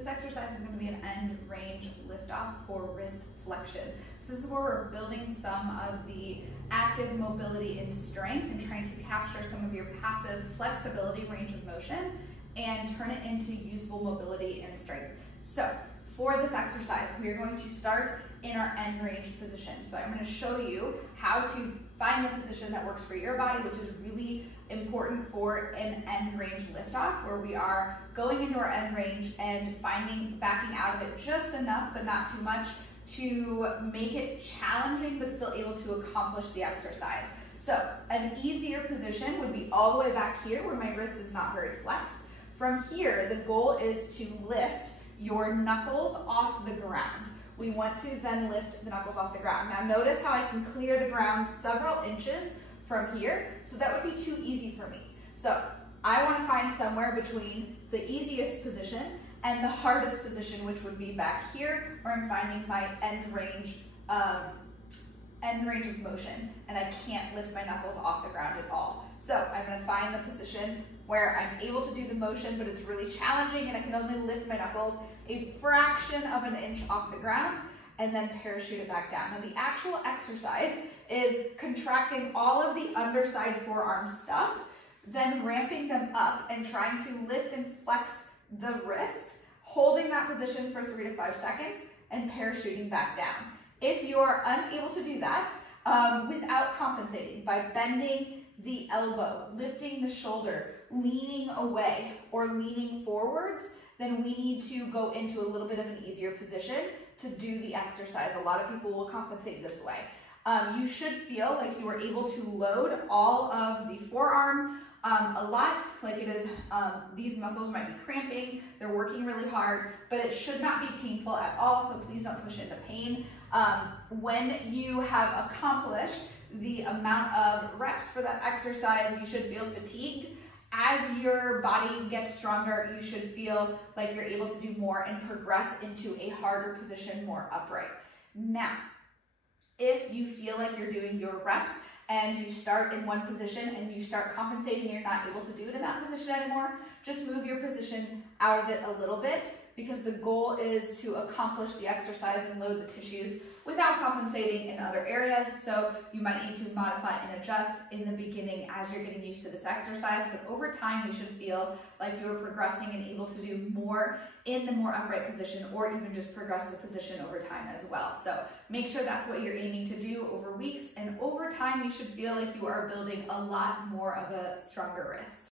This exercise is going to be an end range liftoff for wrist flexion. So this is where we're building some of the active mobility and strength and trying to capture some of your passive flexibility range of motion and turn it into usable mobility and strength. So for this exercise, we are going to start in our end range position. So I'm going to show you how to find a position that works for your body, which is really important for an end range liftoff, where we are going into our end range and backing out of it just enough, but not too much, to make it challenging, but still able to accomplish the exercise. So an easier position would be all the way back here where my wrist is not very flexed. From here, the goal is to lift your knuckles off the ground. We want to then lift the knuckles off the ground. Now notice how I can clear the ground several inches from here, so that would be too easy for me. So I want to find somewhere between the easiest position and the hardest position, which would be back here, where I'm finding my end range of motion, and I can't lift my knuckles off the ground at all. So I'm going to find the position where I'm able to do the motion, but it's really challenging, and I can only lift my knuckles a fraction of an inch off the ground, and then parachute it back down. Now the actual exercise is contracting all of the underside forearm stuff, then ramping them up and trying to lift and flex the wrist, holding that position for 3 to 5 seconds, and parachuting back down. If you're unable to do that without compensating by bending the elbow, lifting the shoulder, leaning away, or leaning forwards, then we need to go into a little bit of an easier position to do the exercise. A lot of people will compensate this way. You should feel like you are able to load all of the forearm a lot, like it is, these muscles might be cramping, they're working really hard, but it should not be painful at all, so please don't push into pain. When you have accomplished the amount of reps for that exercise, you should feel fatigued. As your body gets stronger, you should feel like you're able to do more and progress into a harder position, more upright. Now, if you feel like you're doing your reps and you start in one position and you start compensating and you're not able to do it in that position anymore, just move your position out of it a little bit, because the goal is to accomplish the exercise and load the tissues without compensating in other areas. So you might need to modify and adjust in the beginning as you're getting used to this exercise, but over time you should feel like you're progressing and able to do more in the more upright position, or even just progress the position over time as well. So make sure that's what you're aiming to do over weeks, and over time you should feel like you are building a lot more of a stronger wrist.